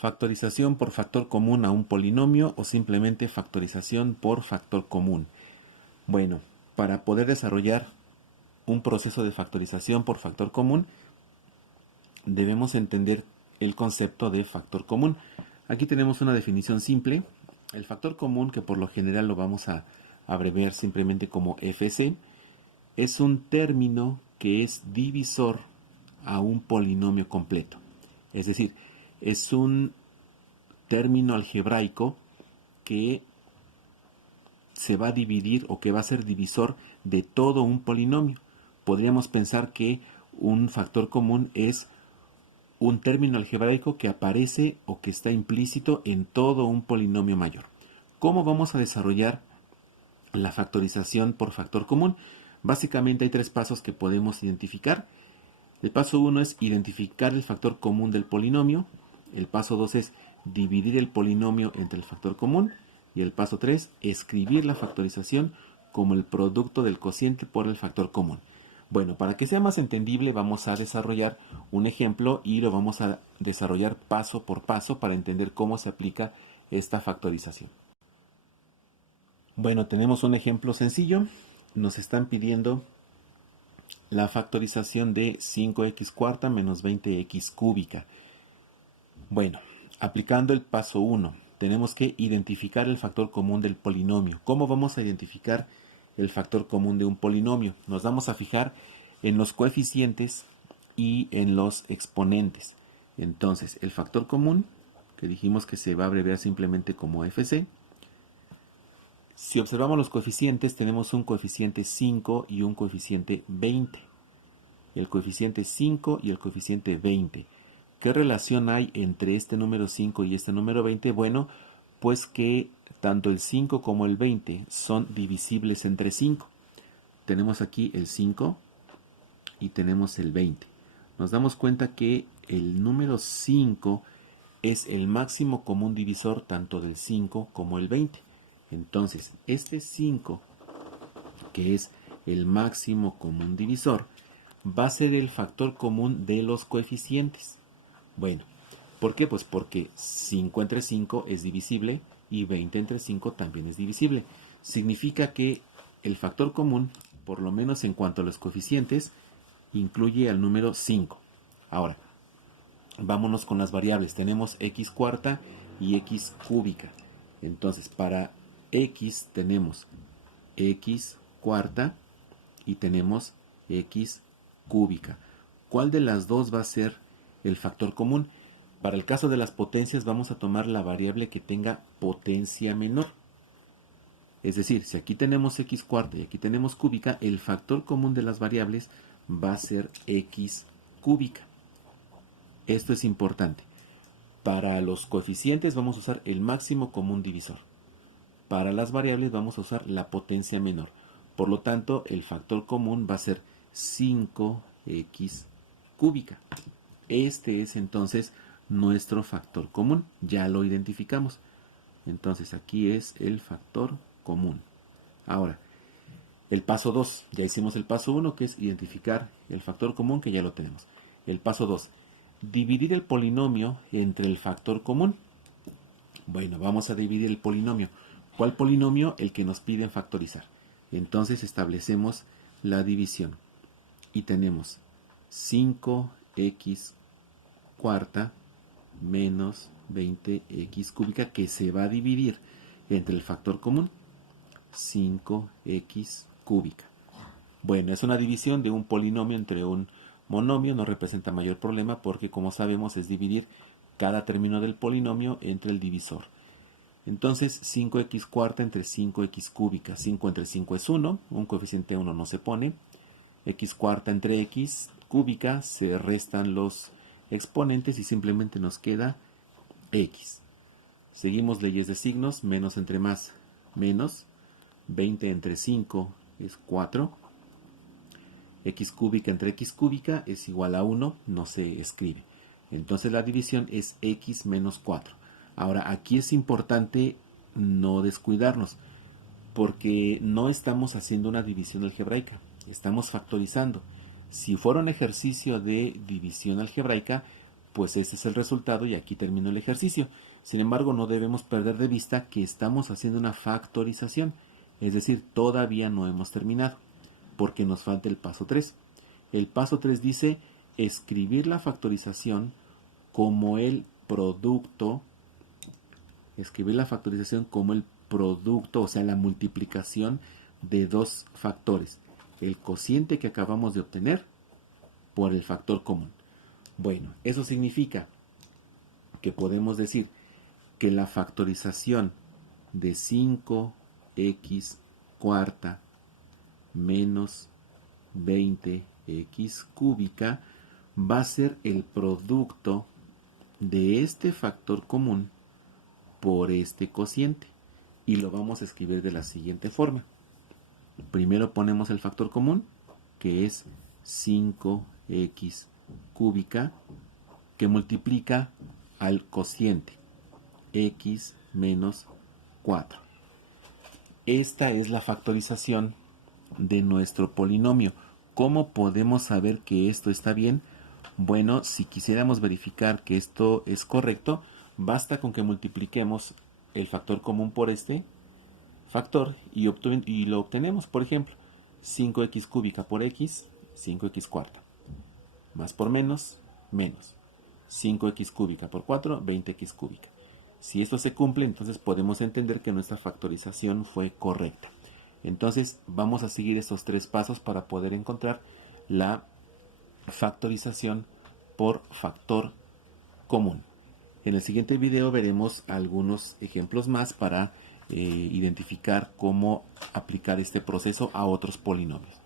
Factorización por factor común a un polinomio o simplemente factorización por factor común. Bueno, para poder desarrollar un proceso de factorización por factor común, debemos entender el concepto de factor común. Aquí tenemos una definición simple. El factor común, que por lo general lo vamos a abreviar simplemente como FC, es un término que es divisor a un polinomio completo. Es decir, es un término algebraico que se va a dividir o que va a ser divisor de todo un polinomio. Podríamos pensar que un factor común es un término algebraico que aparece o que está implícito en todo un polinomio mayor. ¿Cómo vamos a desarrollar la factorización por factor común? Básicamente hay tres pasos que podemos identificar. El paso 1 es identificar el factor común del polinomio. El paso 2 es dividir el polinomio entre el factor común. Y el paso 3, escribir la factorización como el producto del cociente por el factor común. Bueno, para que sea más entendible vamos a desarrollar un ejemplo y lo vamos a desarrollar paso por paso para entender cómo se aplica esta factorización. Bueno, tenemos un ejemplo sencillo. Nos están pidiendo la factorización de 5x cuarta menos 20x cúbica. Bueno, aplicando el paso 1, tenemos que identificar el factor común del polinomio. ¿Cómo vamos a identificar el factor común de un polinomio? Nos vamos a fijar en los coeficientes y en los exponentes. Entonces, el factor común, que dijimos que se va a abreviar simplemente como FC. Si observamos los coeficientes, tenemos un coeficiente 5 y un coeficiente 20. El coeficiente 5 y el coeficiente 20. ¿Qué relación hay entre este número 5 y este número 20? Bueno, pues que tanto el 5 como el 20 son divisibles entre 5. Tenemos aquí el 5 y tenemos el 20. Nos damos cuenta que el número 5 es el máximo común divisor tanto del 5 como el 20. Entonces, este 5, que es el máximo común divisor, va a ser el factor común de los coeficientes. Bueno, ¿por qué? Pues porque 5 entre 5 es divisible y 20 entre 5 también es divisible. Significa que el factor común, por lo menos en cuanto a los coeficientes, incluye al número 5. Ahora, vámonos con las variables. Tenemos x cuarta y x cúbica. Entonces, para x tenemos x cuarta y tenemos x cúbica. ¿Cuál de las dos va a ser el factor común? Para el caso de las potencias vamos a tomar la variable que tenga potencia menor. Es decir, si aquí tenemos x cuarta y aquí tenemos cúbica, el factor común de las variables va a ser x cúbica. Esto es importante. Para los coeficientes vamos a usar el máximo común divisor. Para las variables vamos a usar la potencia menor. Por lo tanto, el factor común va a ser 5x cúbica. Este es entonces nuestro factor común. Ya lo identificamos. Entonces aquí es el factor común. Ahora, el paso 2. Ya hicimos el paso 1, que es identificar el factor común, que ya lo tenemos. El paso 2. Dividir el polinomio entre el factor común. Bueno, vamos a dividir el polinomio. ¿Cuál polinomio? El que nos piden factorizar. Entonces establecemos la división. Y tenemos 5x cuarta menos 20x cúbica, que se va a dividir entre el factor común, 5x cúbica. Bueno, es una división de un polinomio entre un monomio, no representa mayor problema porque, como sabemos, es dividir cada término del polinomio entre el divisor. Entonces, 5x cuarta entre 5x cúbica. 5 entre 5 es 1, un coeficiente 1 no se pone. X cuarta entre x cúbica, se restan los exponentes y simplemente nos queda x. Seguimos leyes de signos, menos entre más, menos. 20 entre 5 es 4. X cúbica entre x cúbica es igual a 1, no se escribe. Entonces la división es x menos 4. Ahora, aquí es importante no descuidarnos, porque no estamos haciendo una división algebraica, estamos factorizando. Si fuera un ejercicio de división algebraica, pues ese es el resultado y aquí termino el ejercicio. Sin embargo, no debemos perder de vista que estamos haciendo una factorización, es decir, todavía no hemos terminado, porque nos falta el paso 3. El paso 3 dice escribir la factorización como el producto, o sea, la multiplicación de dos factores, el cociente que acabamos de obtener por el factor común. Bueno, eso significa que podemos decir que la factorización de 5x cuarta menos 20x cúbica va a ser el producto de este factor común por este cociente, y lo vamos a escribir de la siguiente forma. Primero ponemos el factor común, que es 5x cúbica, que multiplica al cociente x menos 4. Esta es la factorización de nuestro polinomio. ¿Cómo podemos saber que esto está bien? Bueno, si quisiéramos verificar que esto es correcto, basta con que multipliquemos el factor común por este factor y lo obtenemos. Por ejemplo, 5x cúbica por x, 5x cuarta. Más por menos, menos. 5x cúbica por 4, 20x cúbica. Si esto se cumple, entonces podemos entender que nuestra factorización fue correcta. Entonces vamos a seguir estos tres pasos para poder encontrar la factorización por factor común. En el siguiente video veremos algunos ejemplos más para identificar cómo aplicar este proceso a otros polinomios.